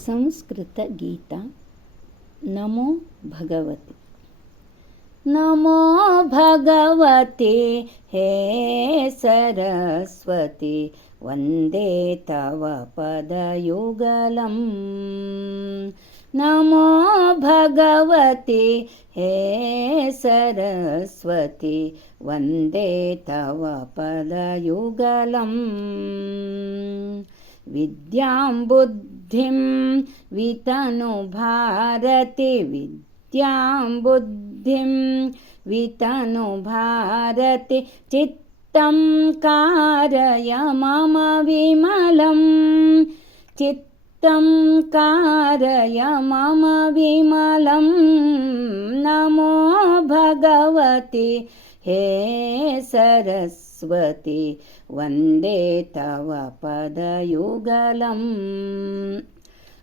संस्कृतगीता नमो भगवति। नमो भगवति हे सरस्वती वन्दे तव पदयुगलम्। नमो भगवति हे सरस्वती वन्दे तव पदयुगलम् विद्यां बुद्धिं वितनुभारति विद्यां बुद्धिं वितनुभारति चित्तं कारय मम विमलं चित्तं कारय मम विमलं। नमो भगवति हे सरस्वती वन्दे तव पदयुगलम्।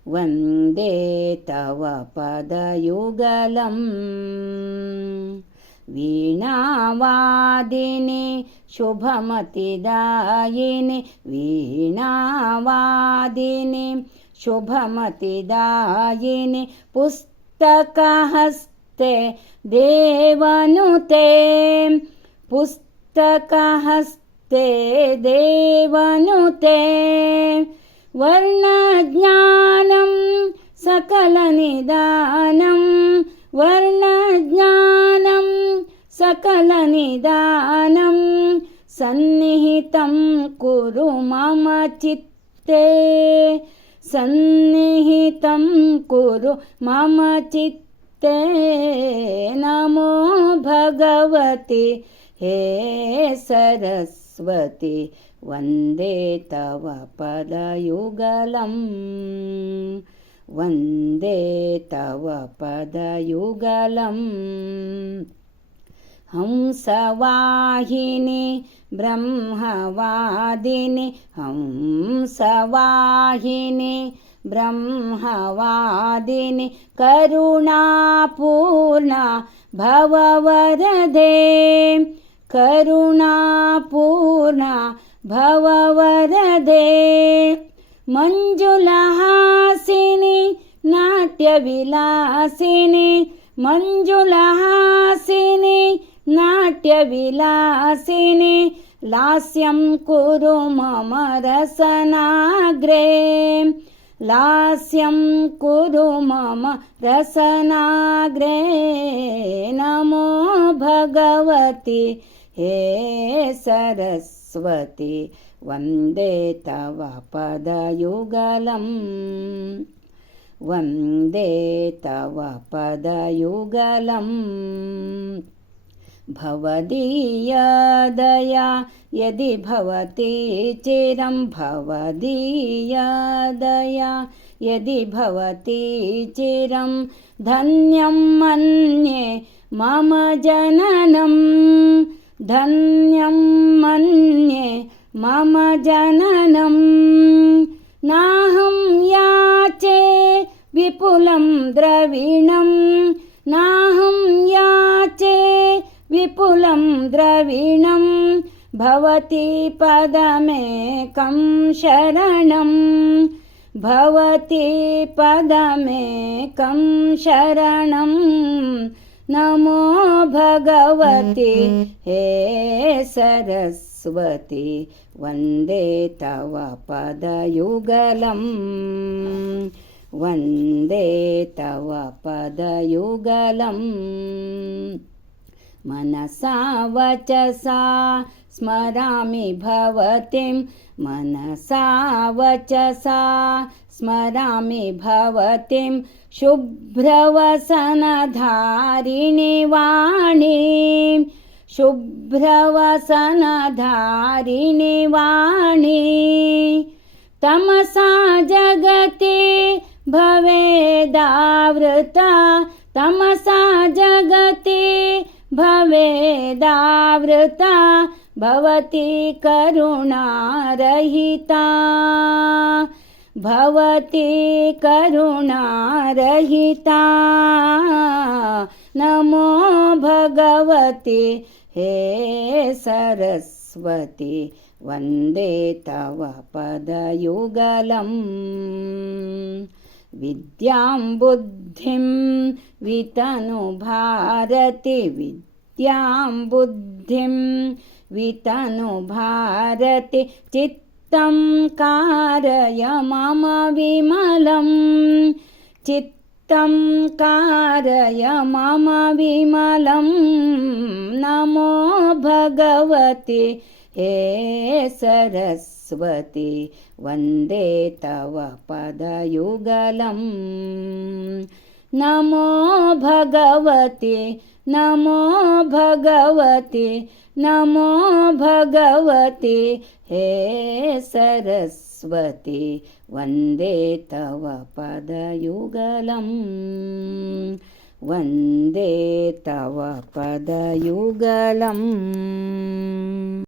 वन्दे तव पदयुगलम्। वीणावादिनि शुभमतिदायिनि वीणावादिनि शुभमतिदायिनि पुस्तकहस्ते देवनुते पुस्तकहस्ते देवनुते वर्णज्ञानं सकलनिदानं वर्णज्ञानं सकलनिदानं सन्निहितं कुरु मम चित्ते सन्निहितं कुरु मम चित्ते नमो भगवति हे सरस्वती वन्दे तव पदयुगलम्। वन्दे तव पदयुगलम्। हंसवाहिनि ब्रह्मवादिनि हंसवाहिनि ब्रह्मवादिनि करुणापूर्णा भववरदे करुणापूर्णा भववरदे। मञ्जुलहासिनि नाट्यविलासिनि मञ्जुलहासिनि नाट्यविलासिनि लास्यं कुरु मम रसनाग्रे। लास्यं कुरु मम रसनाग्रे। नमो भगवति हे सरस्वती वन्दे तव पदयुगलम् वन्दे तव पदयुगलम् भवदीयदया यदि भवति चिरं भवदीयदया यदि भवति चिरं धन्यं मन्ये मम जननं धन्यं मन्ये मम जननं। नाहं याचे विपुलं द्रविणं। नाहं याचे विपुलं द्रविणं। भवति पदमेकं शरणं। भवति पदमेकं शरणं नमो भगवति हे सरस्वती वन्दे तव पदयुगलम्। वन्दे तव पदयुगलम्। मनसा वचसा स्मरामि भवतीं। मनसा वचसा स्मरामि भवतीं शुभ्रवसनधारिणि वाणीं। शुभ्रवसनधारिणि वाणी। तमसा जगति भवेदावृता। तमसा जगति भवेदावृता। भवति करुणारहिता भवति करुणारहिता। नमो भगवति हे सरस्वती वन्दे तव पदयुगलम्। विद्यां बुद्धिं वितनुभारति विद्यां बुद्धिं वितनुभारति चित्तं कारय मम विमलं चित्तं कारय मम विमलं नमो भगवति हे सरस्वती वन्दे तव पदयुगलम्। नमो भगवति नमो भगवति नमो भगवति हे सरस्वती वन्दे तव पदयुगलम्। वन्दे तव पदयुगलम्